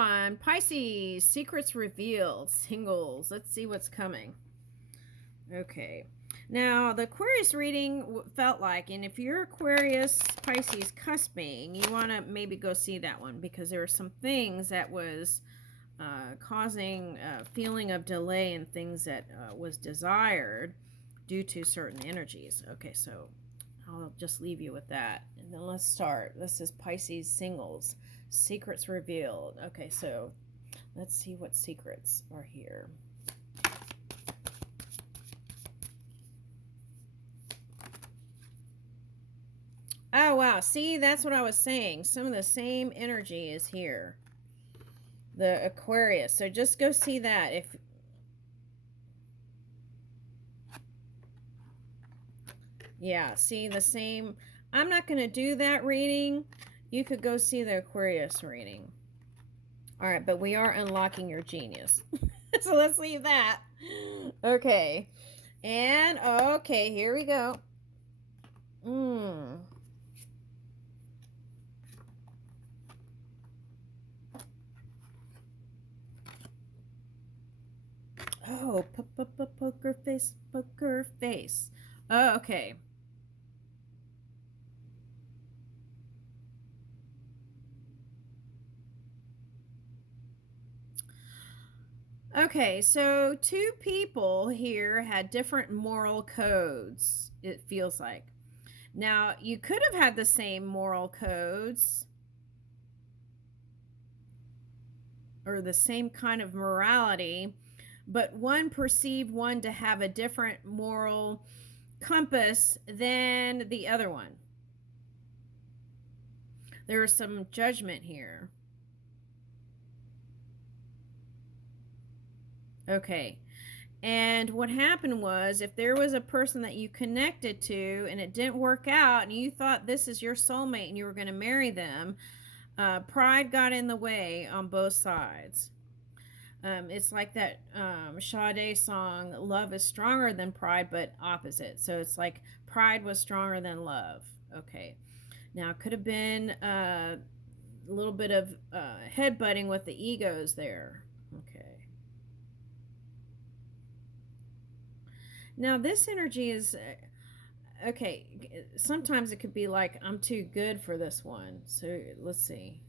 on Pisces Secrets Revealed Singles. Let's see what's coming. Okay. Now, the Aquarius reading felt like, and if you're Aquarius Pisces cusping, you want to maybe go see that one because there were some things that was causing a feeling of delay in things that was desired due to certain energies. Okay, so I'll just leave you with that. And then let's start. This is Pisces Singles Secrets Revealed. Okay, so let's see what secrets are here. Oh, wow. See, that's what I was saying. Some of the same energy is here. The Aquarius. So just go see that. If yeah, see the same. I'm not going to do that reading. You could go see the Aquarius reading. All right, but we are unlocking your genius. So let's leave that. Okay. And, okay, here we go. Oh, poker face, poker face. Oh, okay. Okay, so two people here had different moral codes, it feels like. Now, you could have had the same moral codes or the same kind of morality, but one perceived one to have a different moral compass than the other one. There was some judgment here. Okay. And what happened was, if there was a person that you connected to and it didn't work out and you thought this is your soulmate and you were going to marry them, pride got in the way on both sides. It's like that Sade song, love is stronger than pride, but opposite. So it's like pride was stronger than love. Okay. Now, it could have been a little bit of headbutting with the egos there. Okay. Now, this energy is, okay, sometimes it could be like, I'm too good for this one. So let's see.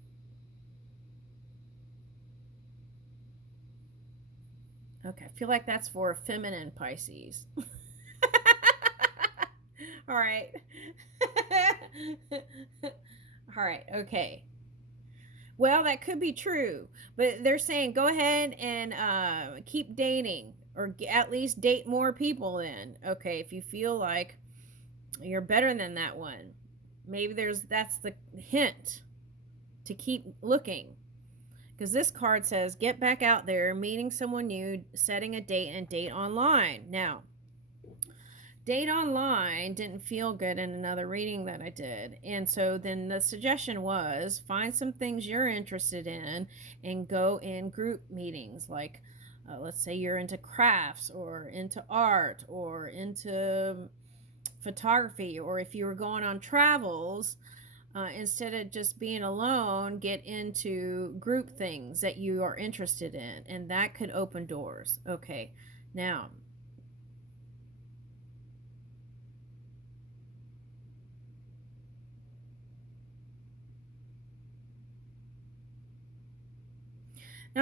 Okay, I feel like that's for feminine Pisces. All right. All right, okay. Well, that could be true, but they're saying go ahead and keep dating, or at least date more people then. Okay, if you feel like you're better than that one, maybe that's the hint to keep looking. Because this card says get back out there, meeting someone new, setting a date, and date online. Now, date online didn't feel good in another reading that I did. And so then the suggestion was find some things you're interested in and go in group meetings. Like, let's say you're into crafts or into art or into photography, or if you were going on travels, instead of just being alone, get into group things that you are interested in, and that could open doors. Okay, now,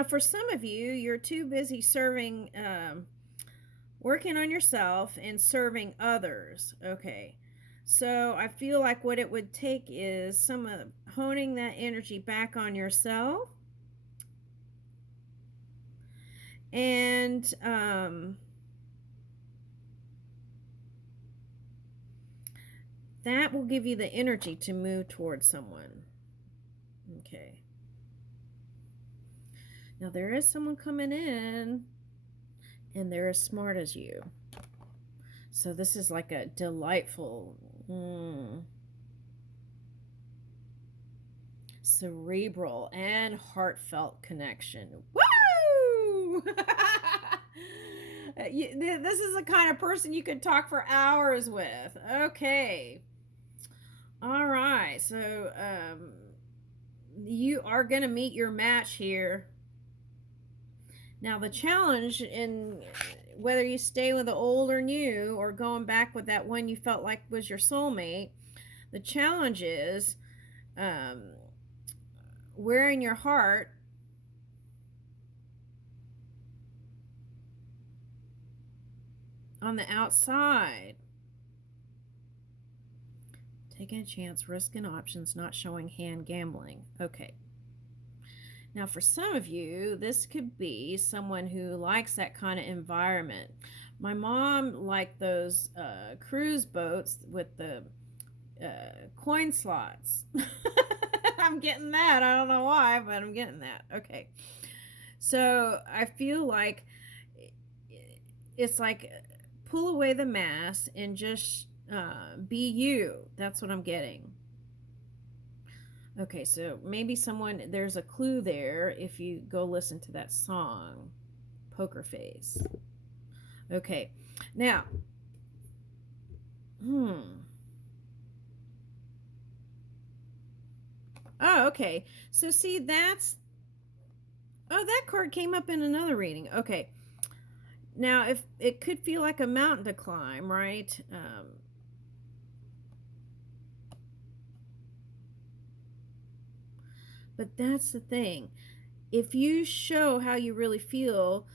for some of you, you're too busy serving, working on yourself and serving others. Okay. So I feel like what it would take is some honing that energy back on yourself. And that will give you the energy to move towards someone. Okay. Now there is someone coming in and they're as smart as you. So this is like a delightful, cerebral and heartfelt connection. Woo! This is the kind of person you could talk for hours with. Okay. All right. So you are going to meet your match here. Now, the challenge in whether you stay with the old or new or going back with that one you felt like was your soulmate, the challenge is wearing your heart on the outside. Taking a chance, risking options, not showing hand, gambling. Okay. Now, for some of you, this could be someone who likes that kind of environment. My mom liked those cruise boats with the coin slots. I'm getting that. I don't know why, but I'm getting that. Okay. So I feel like it's like pull away the mask and just be you. That's what I'm getting. Okay, so maybe there's a clue there if you go listen to that song, Poker Face. Okay, now, oh, okay. So see, that card came up in another reading. Okay. Now, if it could feel like a mountain to climb, right? But that's the thing. If you show how you really feel,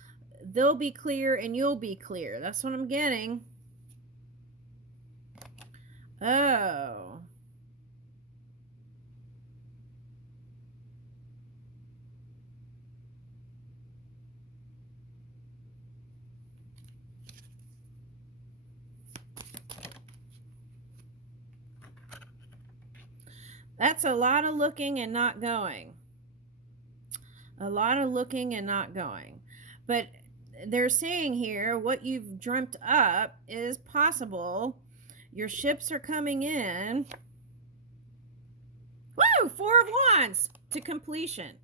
they'll be clear and you'll be clear. That's what I'm getting. Oh. That's a lot of looking and not going. A lot of looking and not going. But they're saying here what you've dreamt up is possible. Your ships are coming in. Woo! 4 of Wands to completion.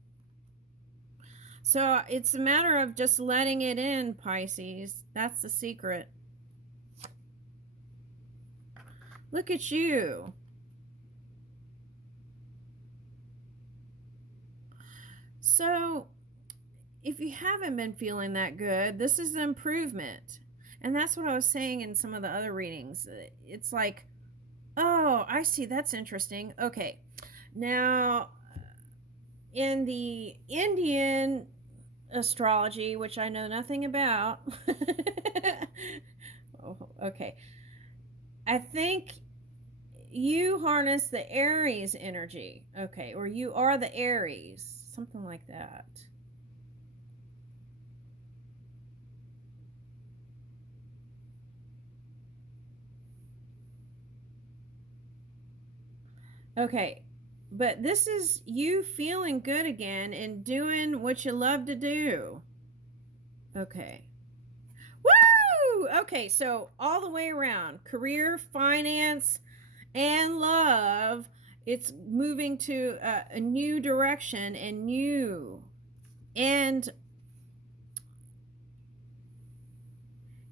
So it's a matter of just letting it in, Pisces. That's the secret. Look at you. So if you haven't been feeling that good, this is an improvement. And that's what I was saying in some of the other readings. It's like, oh, I see. That's interesting. Okay. Now, in the Indian astrology, which I know nothing about, oh, okay, I think you harness the Aries energy. Okay. Or you are the Aries. Something like that. Okay, but this is you feeling good again and doing what you love to do. Okay. Woo! Okay, so all the way around career, finance, and love, it's moving to a new direction and new. And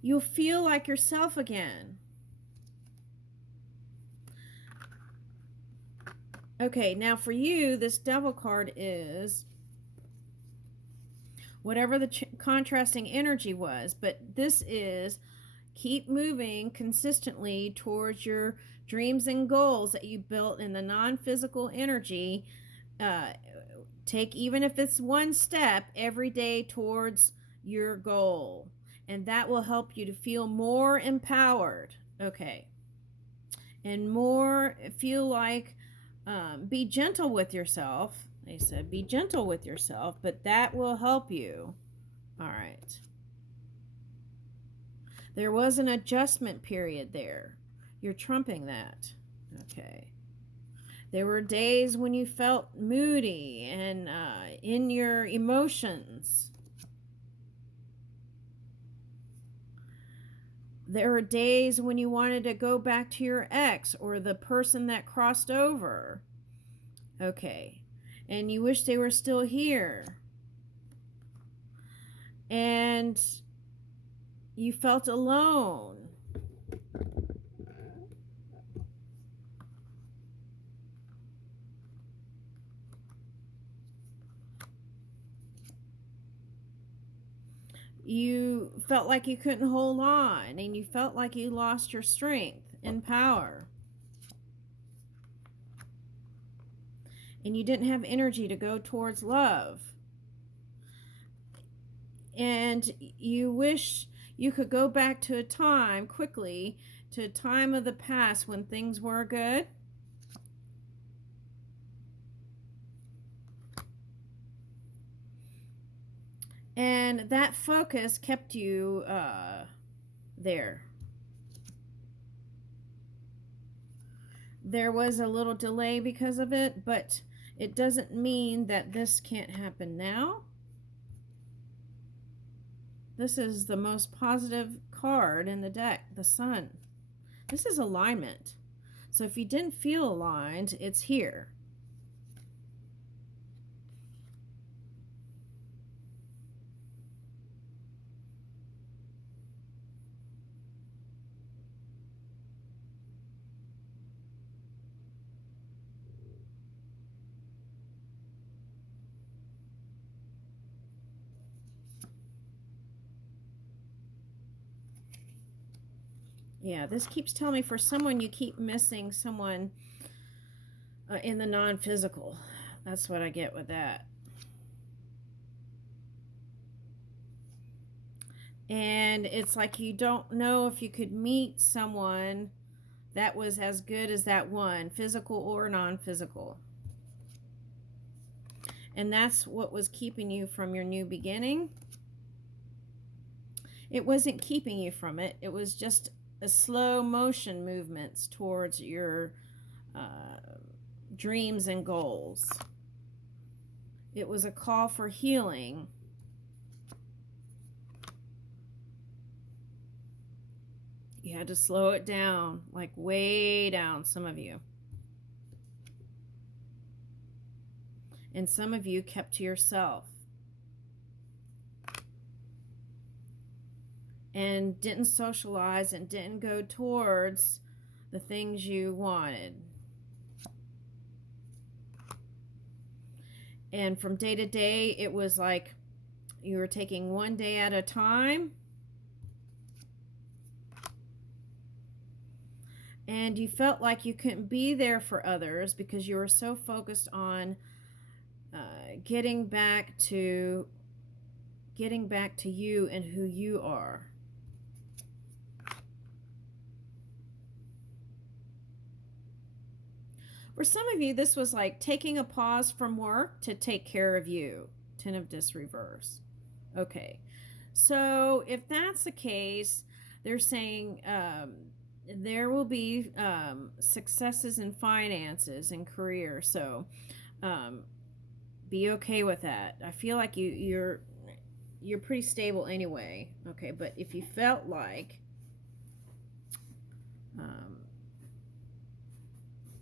you'll feel like yourself again. Okay, now for you, this Devil card is whatever the contrasting energy was, but this is keep moving consistently towards your dreams and goals that you built in the non-physical energy. Take, even if it's one step every day towards your goal, and that will help you to feel more empowered. Okay. And more feel like be gentle with yourself. They said be gentle with yourself, but that will help you. All right. There was an adjustment period there. You're trumping that. Okay. There were days when you felt moody and in your emotions. There were days when you wanted to go back to your ex or the person that crossed over. Okay. And you wish they were still here. And you felt alone. You felt like you couldn't hold on, and you felt like you lost your strength and power. And you didn't have energy to go towards love. And you wish you could go back to a time quickly, to a time of the past when things were good. And that focus kept you there. There was a little delay because of it, but it doesn't mean that this can't happen now. This is the most positive card in the deck, the Sun. This is alignment. So if you didn't feel aligned, it's here. Yeah, this keeps telling me for someone you keep missing someone in the non-physical. That's what I get with that. And it's like you don't know if you could meet someone that was as good as that one, physical or non-physical. And that's what was keeping you from your new beginning. It wasn't keeping you from it. It was just a slow motion movements towards your dreams and goals. It was a call for healing. You had to slow it down, like way down, some of you. And some of you kept to yourself and didn't socialize and didn't go towards the things you wanted. And from day to day, it was like you were taking one day at a time. And you felt like you couldn't be there for others because you were so focused on getting back to you and who you are. For some of you, this was like taking a pause from work to take care of you. Ten of Discs reverse. Okay, so if that's the case, they're saying there will be successes in finances and career. So be okay with that. I feel like you're pretty stable anyway. Okay, but if you felt like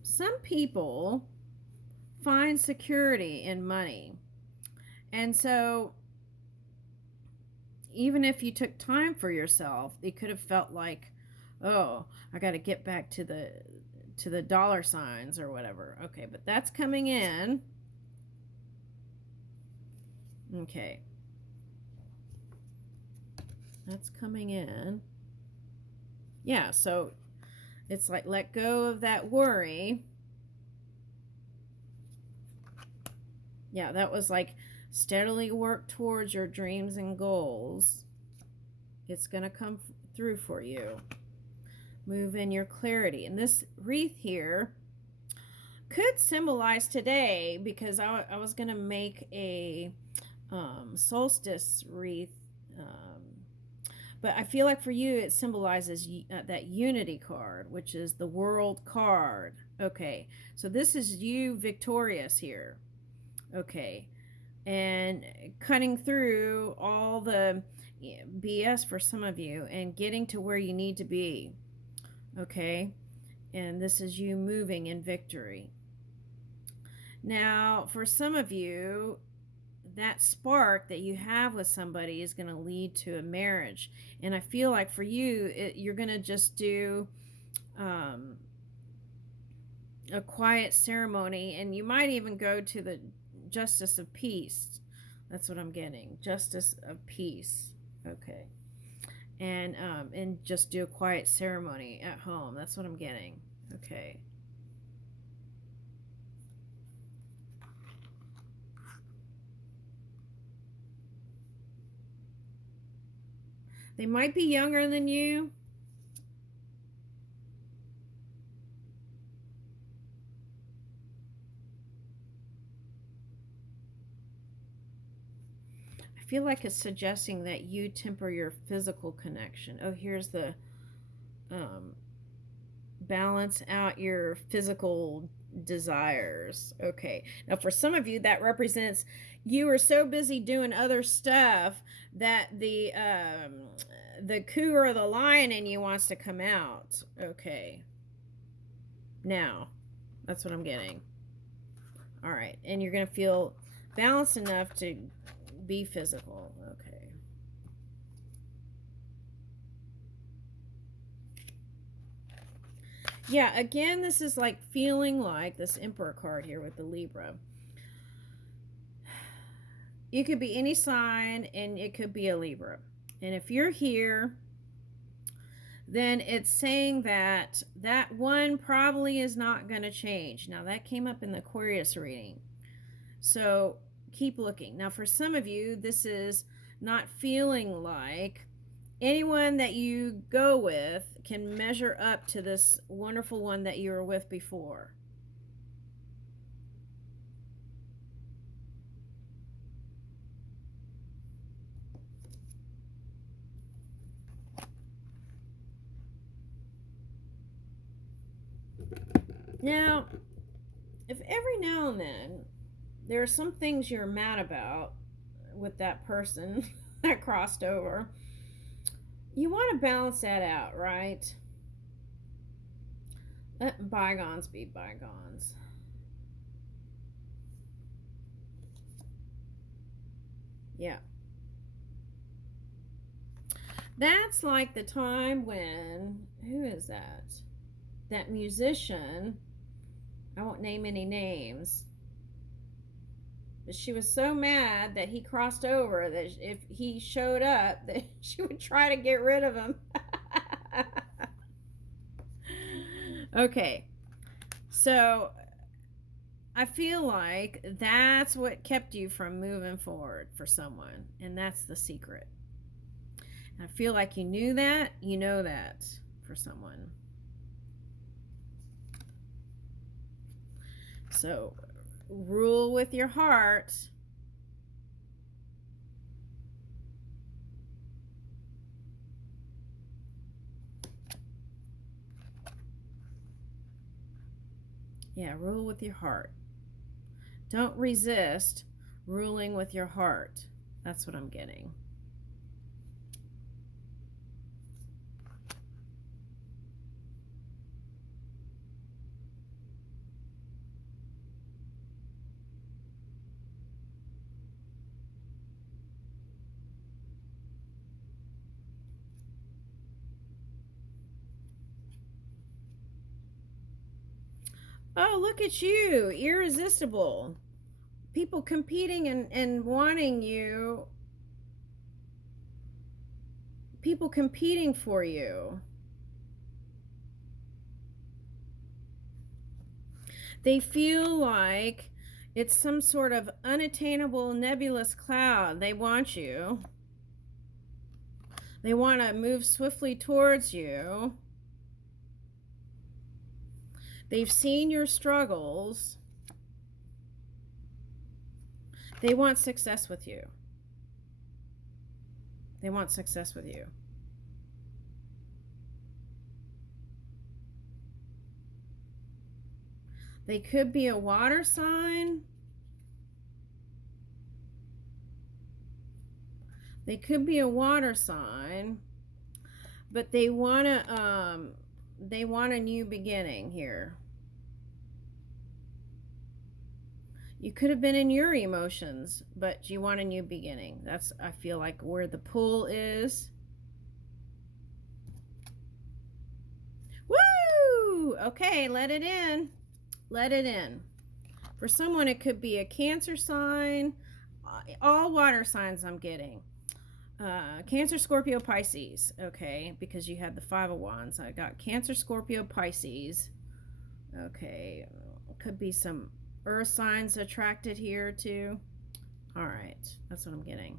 some people find security in money, and so even if you took time for yourself, it could have felt like, oh, I got to get back to the dollar signs or whatever. Okay, but that's coming in. Okay, that's coming in. Yeah, so it's like let go of that worry. Yeah, that was like steadily work towards your dreams and goals. It's going to come through for you. Move in your clarity. And this wreath here could symbolize today, because I was going to make a solstice wreath. But I feel like for you, it symbolizes that unity card, which is the world card. Okay, so this is you victorious here. Okay, and cutting through all the BS for some of you and getting to where you need to be. Okay, and this is you moving in victory. Now, for some of you, that spark that you have with somebody is going to lead to a marriage. And I feel like for you, you're going to just do a quiet ceremony, and you might even go to the justice of peace. That's what I'm getting. Justice of peace. Okay. And just do a quiet ceremony at home. That's what I'm getting. Okay. They might be younger than you. I feel like it's suggesting that you temper your physical connection. Oh, here's the um, balance out your physical desires. Okay. Now, for some of you, that represents you are so busy doing other stuff that the cougar or the lion in you wants to come out. Okay. Now, that's what I'm getting. All right. And you're going to feel balanced enough to be physical. Okay. Yeah, again, this is like feeling like this Emperor card here with the Libra. You could be any sign and it could be a Libra. And if you're here, then it's saying that that one probably is not going to change. Now, that came up in the Aquarius reading. So keep looking. Now, for some of you, this is not feeling like anyone that you go with can measure up to this wonderful one that you were with before. Now, if every now and then there are some things you're mad about with that person that crossed over, you want to balance that out, right? Let bygones be bygones. Yeah. That's like the time when, who is that? That musician, I won't name any names, but she was so mad that he crossed over that if he showed up, that she would try to get rid of him. Okay. So I feel like that's what kept you from moving forward for someone, and that's the secret. I feel like you knew that, you know that for someone. So rule with your heart. Yeah, rule with your heart. Don't resist ruling with your heart. That's what I'm getting. Oh, look at you, irresistible. People competing and wanting you, people competing for you. They feel like it's some sort of unattainable nebulous cloud. They want you. They want to move swiftly towards you. They've seen your struggles. They want success with you. They want success with you. They could be a water sign. They could be a water sign, but they want a new beginning here. You could have been in your emotions, but you want a new beginning. That's, I feel like, where the pull is. Woo! Okay, let it in. Let it in. For someone, it could be a Cancer sign. All water signs I'm getting. Cancer, Scorpio, Pisces. Okay, because you had the Five of Wands. I got Cancer, Scorpio, Pisces. Okay, could be some earth signs attracted here too. All right, that's what I'm getting.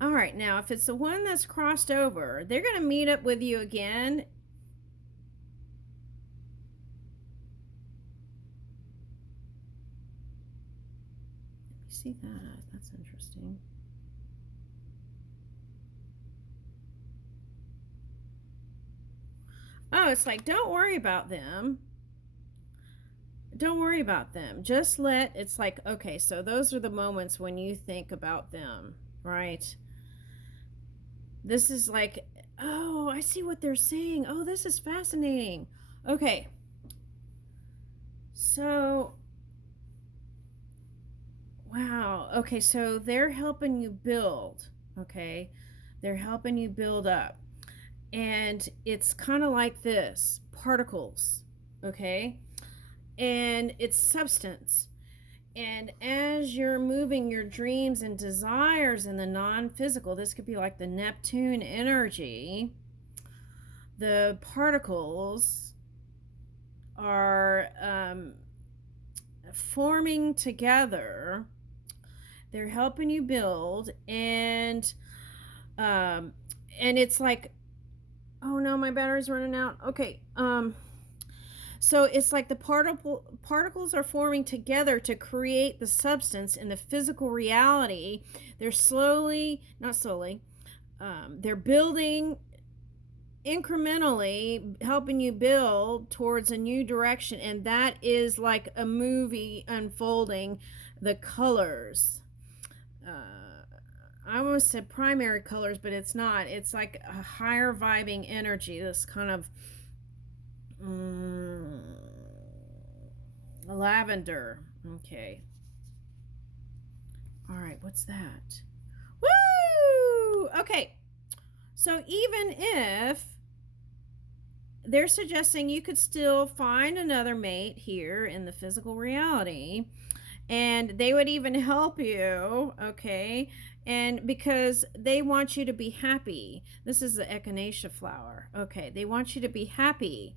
All right, now if it's the one that's crossed over, they're going to meet up with you again. Let me see that. That's interesting. Oh, it's like, don't worry about them. Don't worry about them. Just let, it's like, okay, so those are the moments when you think about them, right? This is like, oh, I see what they're saying. Oh, this is fascinating. Okay. So, wow. Okay, so they're helping you build, okay? They're helping you build up. And it's kind of like this particles, okay? And it's substance. And as you're moving your dreams and desires in the non physical, this could be like the Neptune energy, the particles are forming together. They're helping you build, um, and it's like, oh no, my battery's running out. Okay, so it's like the particles are forming together to create the substance in the physical reality. They're slowly, not slowly, they're building incrementally, helping you build towards a new direction. And that is like a movie unfolding. The colors. I almost said primary colors, but it's not. It's like a higher vibing energy. This kind of lavender. Okay. All right, what's that? Woo! Okay. So even if they're suggesting you could still find another mate here in the physical reality, and they would even help you, okay? And because they want you to be happy. This is the echinacea flower. Okay, they want you to be happy.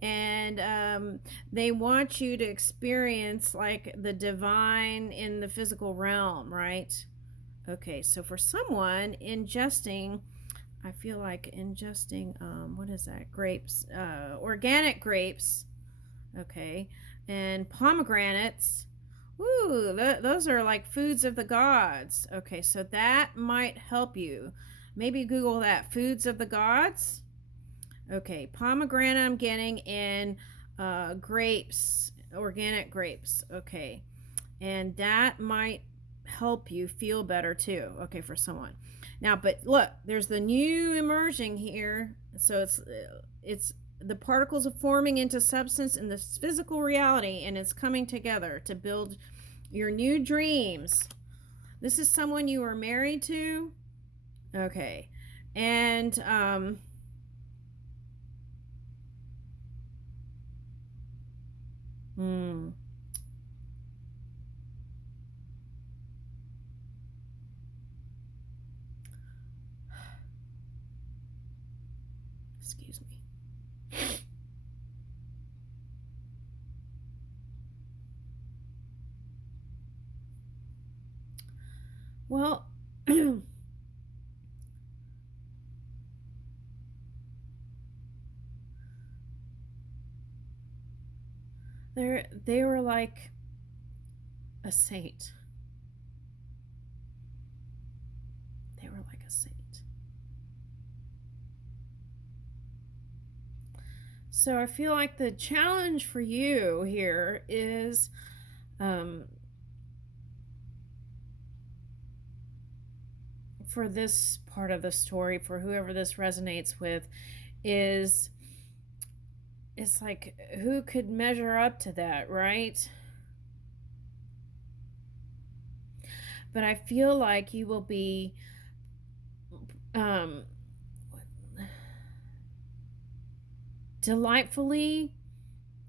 And they want you to experience like the divine in the physical realm, right? Okay, so for someone ingesting, I feel like ingesting, what is that? Grapes, organic grapes, okay, and pomegranates. Ooh, those are like foods of the gods. Okay, so that might help you. Maybe Google that, foods of the gods. Okay, pomegranate I'm getting in grapes, organic grapes. Okay, and that might help you feel better too. Okay, for someone. Now, but look, there's the new emerging here. So it's the particles are forming into substance in this physical reality, and it's coming together to build your new dreams. This is someone you were married to. Okay, and hmm, excuse me. Well, they were like a saint. They were like a saint. So I feel like the challenge for you here is um, for this part of the story, for whoever this resonates with, is it's like who could measure up to that, right? But I feel like you will be um, delightfully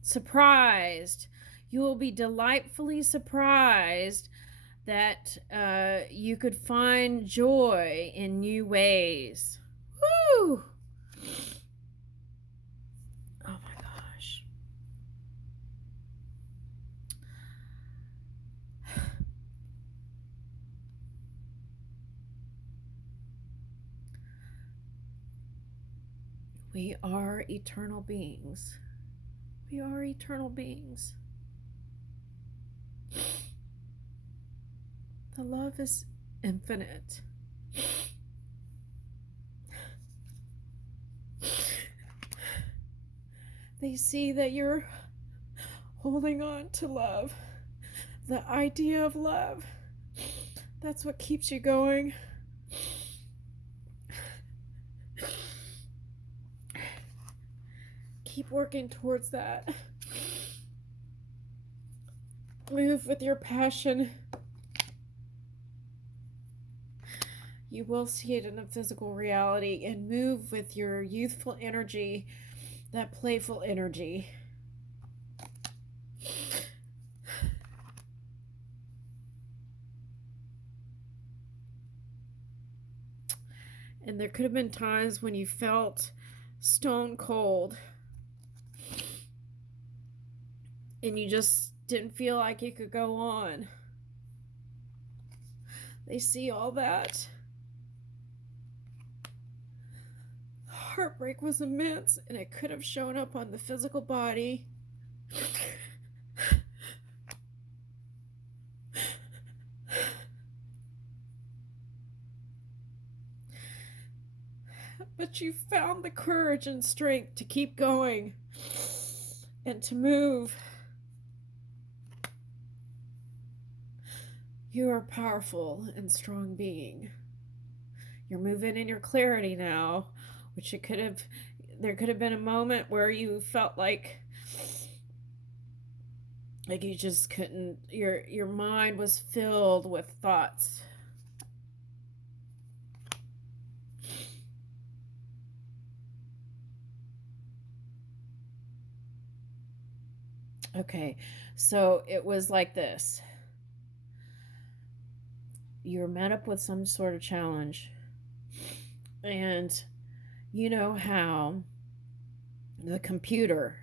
surprised. You will be delightfully surprised that you could find joy in new ways. Woo! Oh my gosh. We are eternal beings. We are eternal beings. The love is infinite. They see that you're holding on to love, the idea of love. That's what keeps you going. Keep working towards that. Move with your passion. You will see it in a physical reality, and move with your youthful energy, that playful energy. And there could have been times when you felt stone cold and you just didn't feel like you could go on. They see all that. Heartbreak was immense, and it could have shown up on the physical body. But you found the courage and strength to keep going and to move. You are a powerful and strong being. You're moving in your clarity now, which there could have been a moment where you felt like you just couldn't, your mind was filled with thoughts. Okay, so it was like this. You were met up with some sort of challenge, and you know how the computer,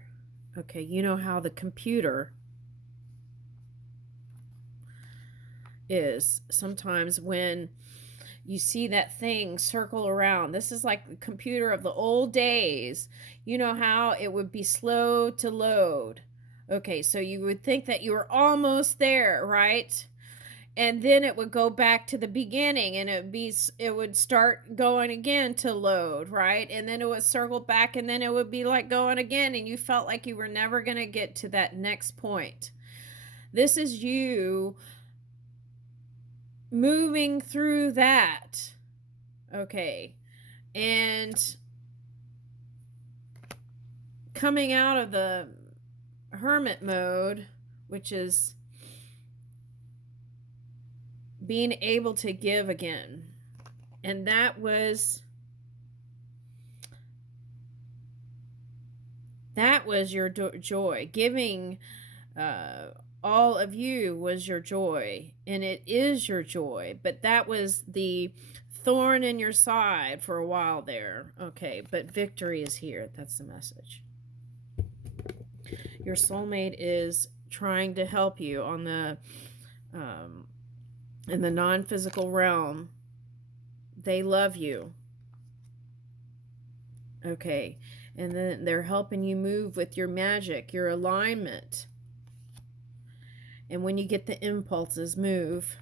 is sometimes when you see that thing circle around. This is like the computer of the old days. You know how it would be slow to load. Okay, so you would think that you were almost there, right? And then it would go back to the beginning, and it would start going again to load, right? And then it would circle back, and then it would be like going again, and you felt like you were never going to get to that next point. This is you moving through that. Okay. And coming out of the hermit mode, which is being able to give again. And that was your joy. Giving all of you was your joy, and it is your joy, but that was the thorn in your side for a while there. Okay, but victory is here. That's the message. Your soulmate is trying to help you on the in the non-physical realm. They love you. Okay, and then they're helping you move with your magic, your alignment. And when you get the impulses, move.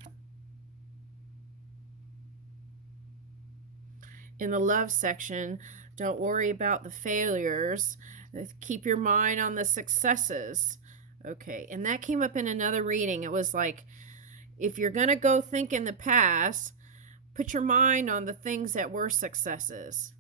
In the love section, don't worry about the failures. Keep your mind on the successes. Okay, and that came up in another reading. It was like, if you're going to go think in the past, put your mind on the things that were successes.